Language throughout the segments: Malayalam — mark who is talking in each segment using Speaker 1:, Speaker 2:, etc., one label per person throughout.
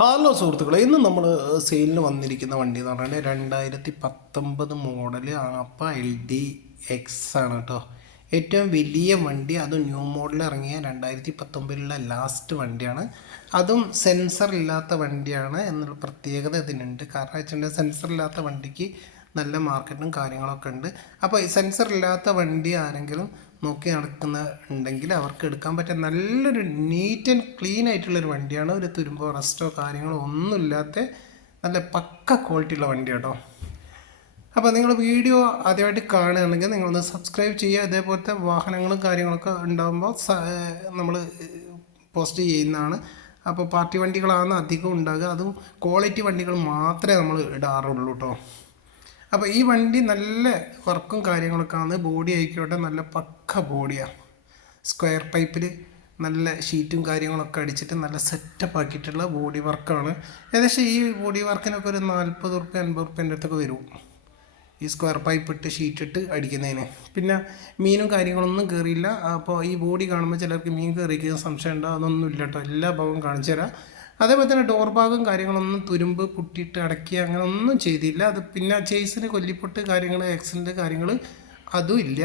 Speaker 1: ഹലോ സുഹൃത്തുക്കളെ ഇന്ന് നമ്മൾ സെയിലിന് വന്നിരിക്കുന്ന വണ്ടി എന്ന് പറഞ്ഞാൽ രണ്ടായിരത്തി പത്തൊമ്പത് മോഡൽ ആപ്പ എൽ ഡി എക്സ് ആണ് കേട്ടോ ഏറ്റവും വലിയ വണ്ടി അത് ന്യൂ മോഡൽ ഇറങ്ങിയ രണ്ടായിരത്തി പത്തൊമ്പതിലുള്ള ലാസ്റ്റ് വണ്ടിയാണ്. അതും സെൻസർ ഇല്ലാത്ത വണ്ടിയാണ് എന്നുള്ള പ്രത്യേകത ഇതിനുണ്ട്. കാരണം വെച്ചിട്ടുണ്ടെങ്കിൽ സെൻസർ ഇല്ലാത്ത വണ്ടിക്ക് നല്ല മാർക്കറ്റും കാര്യങ്ങളൊക്കെ ഉണ്ട്. അപ്പോൾ സെൻസർ ഇല്ലാത്ത വണ്ടി ആരെങ്കിലും നോക്കി നടക്കുന്ന ഉണ്ടെങ്കിൽ അവർക്ക് എടുക്കാൻ പറ്റിയ നല്ലൊരു നീറ്റ് ആൻഡ് ക്ലീൻ ആയിട്ടുള്ളൊരു വണ്ടിയാണ്. ഒരു തുരുമ്പോ റെസ്റ്റോ കാര്യങ്ങളോ ഒന്നുമില്ലാത്ത നല്ല പക്ക ക്വാളിറ്റി ഉള്ള വണ്ടി കേട്ടോ. അപ്പോൾ നിങ്ങൾ വീഡിയോ ആദ്യമായിട്ട് കാണുകയാണെങ്കിൽ നിങ്ങളൊന്ന് സബ്സ്ക്രൈബ് ചെയ്യുക. ഇതേപോലത്തെ വാഹനങ്ങളും കാര്യങ്ങളൊക്കെ ഉണ്ടാകുമ്പോൾ നമ്മൾ പോസ്റ്റ് ചെയ്യുന്നതാണ്. അപ്പോൾ പാർട്ടി വണ്ടികളാണ് അധികം ഉണ്ടാകുക. അതും ക്വാളിറ്റി വണ്ടികൾ മാത്രമേ നമ്മൾ ഇടാറുള്ളൂ കേട്ടോ. അപ്പോൾ ഈ വണ്ടി നല്ല വർക്കും കാര്യങ്ങളൊക്കെ ആണ്. ബോഡി ആയിക്കോട്ടെ നല്ല പക്ക ബോഡിയാണ് സ്ക്വയർ പൈപ്പിൽ നല്ല ഷീറ്റും കാര്യങ്ങളൊക്കെ അടിച്ചിട്ട് നല്ല സെറ്റപ്പ് ആക്കിയിട്ടുള്ള ബോഡി വർക്കാണ് ഏകദേശം ഈ ബോഡി വർക്കിനൊക്കെ ഒരു നാൽപ്പത് റുപ്യ അൻപത് റുപ്യന്റെ അടുത്തൊക്കെ വരും. ഈ സ്ക്വയർ പൈപ്പ് ഇട്ട് ഷീറ്റ് ഇട്ട് അടിക്കുന്നതിന്. പിന്നെ മീനും കാര്യങ്ങളൊന്നും കയറിയില്ല അപ്പോൾ ഈ ബോഡി കാണുമ്പോൾ ചിലർക്ക് മീൻ കയറിക്കുന്ന സംശയം ഉണ്ടോ അതൊന്നും ഇല്ല കേട്ടോ എല്ലാ ഭാഗവും കാണിച്ചു തരാം. അതേപോലെ തന്നെ ഡോർ ഭാഗം കാര്യങ്ങളൊന്നും തുരുമ്പ് പൊട്ടിയിട്ട് അടക്കി അങ്ങനെ ഒന്നും ചെയ്തില്ല. അത് പിന്നെ ചേസിന് കൊല്ലിപ്പൊട്ട് കാര്യങ്ങൾ ആക്സിഡന്റ് കാര്യങ്ങൾ അതും ഇല്ല.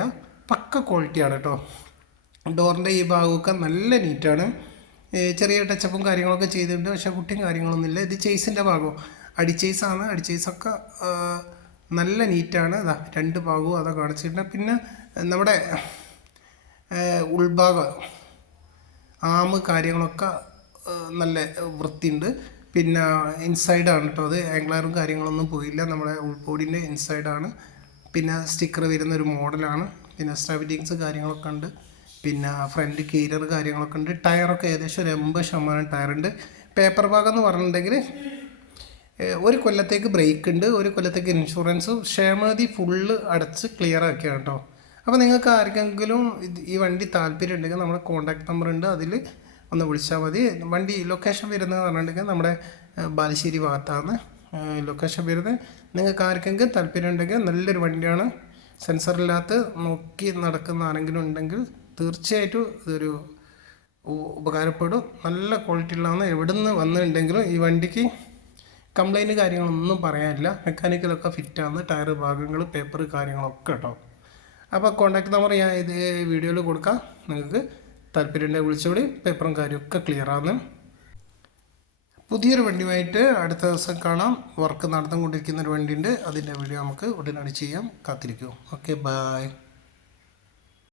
Speaker 1: പക്ക ക്വാളിറ്റിയാണ് കേട്ടോ ഡോറിന്റെ ഈ ഭാഗമൊക്കെ നല്ല നീറ്റാണ് ചെറിയ ടച്ചപ്പും കാര്യങ്ങളൊക്കെ ചെയ്തിട്ടുണ്ട്. പക്ഷേ കുട്ടിയും കാര്യങ്ങളൊന്നുമില്ല ഇത് ചേസിന്റെ ഭാഗം. അടിച്ചേസാണ് അടിച്ചേസൊക്കെ നല്ല നീറ്റാണ് അതാ രണ്ട് ഭാഗവും അതൊക്കെ കാണിച്ചിട്ടുണ്ട്. പിന്നെ നമ്മുടെ ഉൾഭാഗം ആമ് കാര്യങ്ങളൊക്കെ നല്ല വൃത്തിയുണ്ട്. പിന്നെ ഇൻസൈഡാണ് കേട്ടോ അത്. ആംഗ്ലാറും കാര്യങ്ങളൊന്നും പോയില്ല. നമ്മുടെ ഉൾപോടിന്റെ ഇൻസൈഡാണ്. പിന്നെ സ്റ്റിക്കർ വരുന്ന ഒരു മോഡലാണ്. പിന്നെ സ്റ്റബിറ്റിങ്സ് കാര്യങ്ങളൊക്കെ ഉണ്ട്. പിന്നെ ഫ്രണ്ട് കീരർ കാര്യങ്ങളൊക്കെ ഉണ്ട്. ടയറൊക്കെ ഏകദേശം ഒരു എൺപത് ശതമാനം ടയറുണ്ട്. പേപ്പർ ഭാഗം എന്ന് പറഞ്ഞിട്ടുണ്ടെങ്കിൽ ഒരു കൊല്ലത്തേക്ക് ബ്രേക്ക് ഉണ്ട് ഒരു കൊല്ലത്തേക്ക് ഇൻഷുറൻസ്. ക്ഷേമതി ഫുള്ള് അടച്ച് ക്ലിയർ ആക്കിയാണ് കേട്ടോ. അപ്പോൾ നിങ്ങൾക്ക് ആർക്കെങ്കിലും ഈ വണ്ടി താല്പര്യം ഉണ്ടെങ്കിൽ നമ്മുടെ കോൺടാക്ട് നമ്പർ ഉണ്ട് അതിൽ ഒന്ന് വിളിച്ചാൽ മതി. വണ്ടി ലൊക്കേഷൻ വരുന്നത് പറഞ്ഞിട്ടുണ്ടെങ്കിൽ നമ്മുടെ ബാലുശ്ശേരി ഭാഗത്താണ് ലൊക്കേഷൻ വരുന്നത്. നിങ്ങൾക്ക് ആർക്കെങ്കിലും താല്പര്യം ഉണ്ടെങ്കിൽ നല്ലൊരു വണ്ടിയാണ്. സെൻസറില്ലാത്ത നോക്കി നടക്കുന്ന ആരെങ്കിലും ഉണ്ടെങ്കിൽ തീർച്ചയായിട്ടും ഇതൊരു ഉപകാരപ്പെടും. നല്ല ക്വാളിറ്റി ഉള്ളതാണ് എവിടെ നിന്ന് വന്നിട്ടുണ്ടെങ്കിലും ഈ വണ്ടിക്ക് കംപ്ലൈന്റ് കാര്യങ്ങളൊന്നും പറയാനില്ല. മെക്കാനിക്കലൊക്കെ ഫിറ്റാണ് ടയർ ഭാഗങ്ങൾ പേപ്പർ കാര്യങ്ങളൊക്കെ കേട്ടോ അപ്പോൾ കോൺടാക്ട് നമ്പർ ഞാൻ ഇത് വീഡിയോയിൽ കൊടുക്കാം. നിങ്ങൾക്ക് താല്പര്യമുണ്ടെങ്കിൽ വിളിച്ചോളി പേപ്പറും കാര്യമൊക്കെ ആണ്. പുതിയൊരു വണ്ടിയുമായിട്ട് അടുത്ത ദിവസം കാണാം. വർക്ക് നടന്നുകൊണ്ടിരിക്കുന്ന ഒരു വണ്ടിയുണ്ട്. അതിന്റെ വീഡിയോ നമുക്ക് ഉടനടി ചെയ്യാം. കാത്തിരിക്കൂ. Okay bye